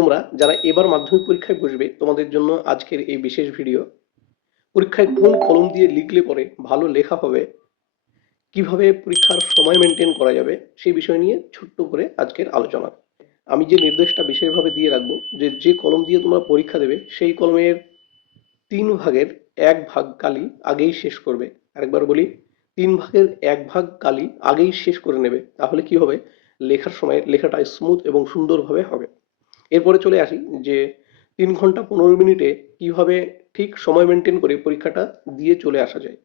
তোমরা যারা এবার মাধ্যমিক পরীক্ষায় বসবে তোমাদের জন্য আজকের এই বিশেষ ভিডিও। পরীক্ষায় কোন কলম দিয়ে লিখলে পরে ভালো লেখা হবে, কিভাবে পরীক্ষার সময় মেনটেন করা যাবে সেই বিষয় নিয়ে ছোট্ট করে আজকের আলোচনা। আমি যে নির্দেশটা বিশেষভাবে দিয়ে রাখবো যে কলম দিয়ে তোমরা পরীক্ষা দেবে সেই কলমের 3 ভাগের 1 ভাগ কালি আগেই শেষ করবে। আরেকবার বলি, 3 ভাগের 1 ভাগ কালি আগেই শেষ করে নেবে, তাহলে কি হবে, লেখার সময় লেখাটা স্মুথ এবং সুন্দরভাবে হবে। এরপরে চলে আসি যে 3 ঘন্টা 15 মিনিটে কিভাবে ঠিক সময় মেনটেন করে পরীক্ষাটা দিয়ে চলে আসা যায়।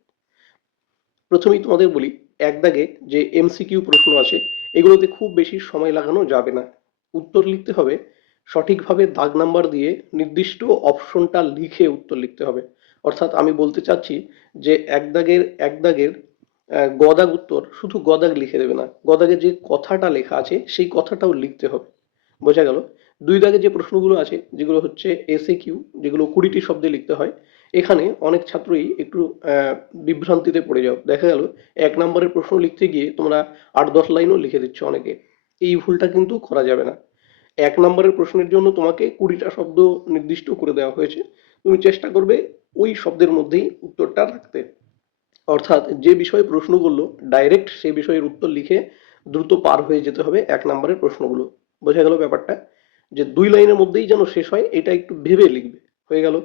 প্রথমেই তোমাদের বলি, এক দাগে যে এমসিকিউ প্রশ্ন আছে এগুলোতে খুব বেশি সময় লাগানো যাবে না। উত্তর লিখতে হবে সঠিকভাবে দাগ নাম্বার দিয়ে নির্দিষ্ট অপশনটা লিখে উত্তর লিখতে হবে। অর্থাৎ আমি বলতে চাচ্ছি যে এক দাগের গদাগ উত্তর শুধু গদাগ লিখে দেবে না, গদাগে যে কথাটা লেখা আছে সেই কথাটাও লিখতে হবে। বোঝা গেল? 2 দাগে যে প্রশ্নগুলো আছে যেগুলো হচ্ছে এসএ কিউ, যেগুলো 20টি শব্দে লিখতে হয়, এখানে অনেক ছাত্রই একটু বিভ্রান্তিতে পড়ে যাও। দেখা গেল 1 নম্বরের প্রশ্ন লিখতে গিয়ে তোমরা 8-10 লাইনও লিখে দিচ্ছ অনেকে। এই ভুলটা কিন্তু করা যাবে না। 1 নম্বরের প্রশ্নের জন্য তোমাকে 20টা শব্দ নির্দিষ্ট করে দেওয়া হয়েছে, তুমি চেষ্টা করবে ওই শব্দের মধ্যেই উত্তরটা রাখতে। অর্থাৎ যে বিষয়ে প্রশ্ন করলো ডাইরেক্ট সেই বিষয়ের উত্তর লিখে দ্রুত পার হয়ে যেতে হবে 1 নম্বরের প্রশ্নগুলো। বোঝা গেল ব্যাপারটা? যে 2 লাইনের মধ্যেই যেন শেষ হয় এটা একটু ভেবে লিখবে। হয়ে গেল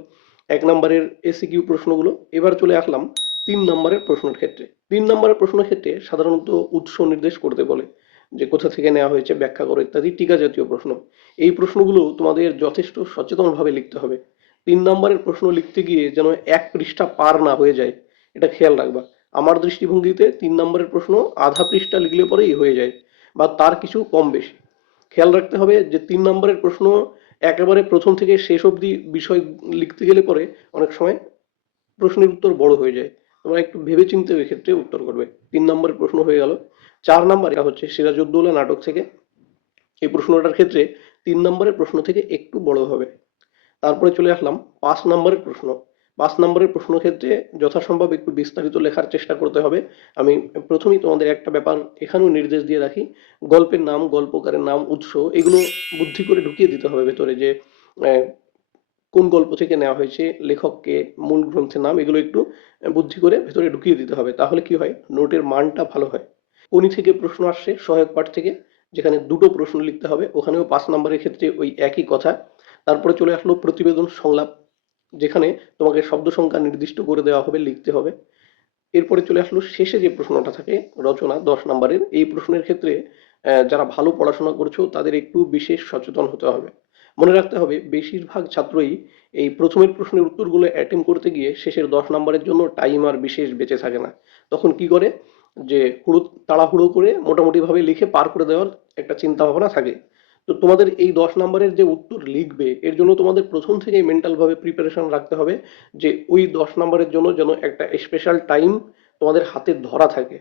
1 নম্বরের এসিকিউ প্রশ্নগুলো। এবার চলে আসলাম 3 নম্বরের প্রশ্নের ক্ষেত্রে। 3 নম্বরের প্রশ্নের ক্ষেত্রে সাধারণত উৎস নির্দেশ করতে বলে, যে কোথা থেকে নেওয়া হয়েছে, ব্যাখ্যা করো ইত্যাদি টিকা জাতীয় প্রশ্ন। এই প্রশ্নগুলো তোমাদের যথেষ্ট সচেতনভাবে লিখতে হবে। 3 নম্বরের প্রশ্ন লিখতে গিয়ে যেন 1 পৃষ্ঠা পার না হয়ে যায়, এটা খেয়াল রাখবা। আমার দৃষ্টিভঙ্গিতে 3 নম্বরের প্রশ্ন আধা পৃষ্ঠা লিখলে পরেই হয়ে যায়, বা তার কিছু কম বেশি। খেয়াল রাখতে হবে যে 3 নম্বরের প্রশ্ন একেবারে প্রথম থেকে শেষ অবধি বিষয় লিখতে গেলে পরে অনেক সময় প্রশ্নের উত্তর বড় হয়ে যায়। তোমরা একটু ভেবে চিন্তে ওই ক্ষেত্রে উত্তর করবে। 3 নম্বরের প্রশ্ন হয়ে গেল। 4 নম্বর এটা হচ্ছে সিরাজউদ্দৌলা নাটক থেকে। এই প্রশ্নটার ক্ষেত্রে 3 নম্বরের প্রশ্ন থেকে একটু বড় হবে। তারপরে চলে আসলাম 5 নম্বরের প্রশ্ন। 5 নম্বরের প্রশ্ন ক্ষেত্রে যথাসম্ভব একটু বিস্তারিত লেখার চেষ্টা করতে হবে। আমি প্রথমেই তোমাদের একটা ব্যাপার এখানেও নির্দেশ দিয়ে রাখি, গল্পের নাম, গল্পকারের নাম, উৎস এগুলো বুদ্ধি করে ঢুকিয়ে দিতে হবে ভেতরে, যে আহ, কোন গল্প থেকে নেওয়া হয়েছে, লেখককে, মূল গ্রন্থের নাম, এগুলো একটু বুদ্ধি করে ভেতরে ঢুকিয়ে দিতে হবে। তাহলে কি হয়, নোটের মানটা ভালো হয়। কোনি থেকে প্রশ্ন আসছে, সহায়ক পাঠ থেকে, যেখানে 2টো প্রশ্ন লিখতে হবে, ওখানেও 5 নম্বরের ক্ষেত্রে ওই একই কথা। তারপরে চলে আসলো প্রতিবেদন সংলাপ, যেখানে তোমাকে শব্দ সংখ্যা নির্দিষ্ট করে দেওয়া হবে, লিখতে হবে। এরপরে চলে আসলো শেষে যে প্রশ্নটা থাকে, রচনা, 10 নম্বরের। এই প্রশ্নের ক্ষেত্রে যারা ভালো পড়াশোনা করছো তাদের একটু বিশেষ সচেতন হতে হবে। মনে রাখতে হবে বেশিরভাগ ছাত্রই এই প্রথমের প্রশ্নের উত্তরগুলো অ্যাটেম্প করতে গিয়ে শেষের 10 নম্বরের জন্য টাইম আর বিশেষ বেঁচে থাকে না। তখন কি করে, যে তাড়াহুড়ো করে মোটামুটি ভাবে লিখে পার করে দেওয়ার একটা চিন্তা ভাবনা থাকে। তো তোমাদের এই 10 নম্বরের যে উত্তর লিখবে এর জন্য তোমাদের প্রথম থেকেই মেন্টাল ভাবে প্রিপারেশন রাখতে হবে, যে ওই 10 নম্বরের জন্য যেন একটা স্পেশাল টাইম তোমাদের হাতে ধরা থাকে।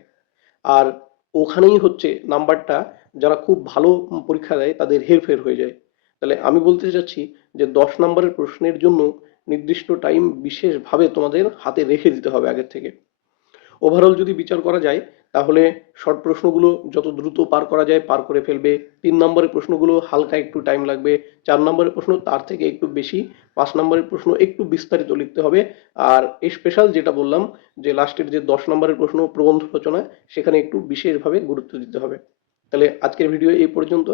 আর ওখানেই হচ্ছে নাম্বারটা, যারা খুব ভালো পরীক্ষা দেয় তাদের হেরফের হয়ে যায়। তাহলে আমি বলতে চাচ্ছি যে 10 নম্বরের প্রশ্নের জন্য নির্দিষ্ট টাইম বিশেষভাবে তোমাদের হাতে রেখে দিতে হবে আগের থেকে। ওভারঅল যদি বিচার করা যায় তাহলে শর্ট প্রশ্নগুলো যত দ্রুত পার করা যায় পার করে ফেলবে। 3 নম্বরের প্রশ্নগুলো হালকা একটু টাইম লাগবে। 4 নম্বরের প্রশ্ন তার থেকে একটু বেশি। 5 নম্বরের প্রশ্ন একটু বিস্তারিত লিখতে হবে। আর স্পেশাল যেটা বললাম, যে লাস্টের যে 10 নম্বরের প্রশ্ন প্রবন্ধ রচনা, সেখানে একটু বিশেষভাবে গুরুত্ব দিতে হবে। তাহলে আজকের ভিডিও এই পর্যন্ত।